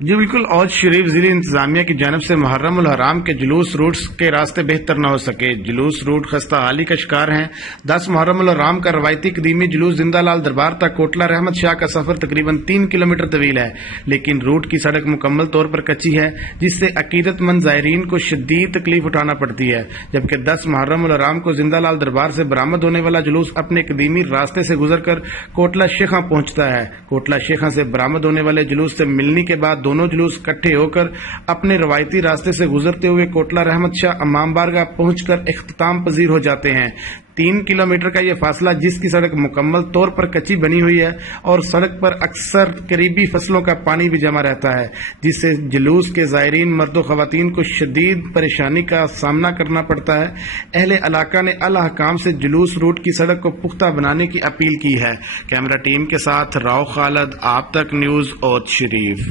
جی بالکل، اور شریف ضلع انتظامیہ کی جانب سے محرم الحرام کے جلوس روٹس کے راستے بہتر نہ ہو سکے۔ جلوس روٹ خستہ حالی کا شکار ہیں۔ 10 محرم الحرام کا روایتی قدیمی جلوس زندہ لال دربار تک کوٹلہ رحمت شاہ کا سفر تقریباً 3 کلومیٹر طویل ہے، لیکن روٹ کی سڑک مکمل طور پر کچی ہے، جس سے عقیدت مند زائرین کو شدید تکلیف اٹھانا پڑتی ہے۔ جبکہ 10 محرم الحرام کو زندہ لال دربار سے برآمد ہونے والا جلوس اپنے قدیمی راستے سے گزر کر کوٹلہ شیخاں پہنچتا ہے۔ کوٹلہ شیخاں سے برآمد ہونے والے جلوس سے ملنے کے بعد دونوں جلوس اکٹھے ہو کر اپنے روایتی راستے سے گزرتے ہوئے کوٹلہ رحمت شاہ امام بارگاہ پہنچ کر اختتام پذیر ہو جاتے ہیں۔ 3 کلومیٹر کا یہ فاصلہ، جس کی سڑک مکمل طور پر کچی بنی ہوئی ہے اور سڑک پر اکثر قریبی فصلوں کا پانی بھی جمع رہتا ہے، جس سے جلوس کے زائرین مرد و خواتین کو شدید پریشانی کا سامنا کرنا پڑتا ہے۔ اہل علاقہ نے اعلی حکام سے جلوس روٹ کی سڑک کو پختہ بنانے کی اپیل کی ہے۔ کیمرہ ٹیم کے ساتھ راؤ خالد، آپ تک نیوز، اوت شریف۔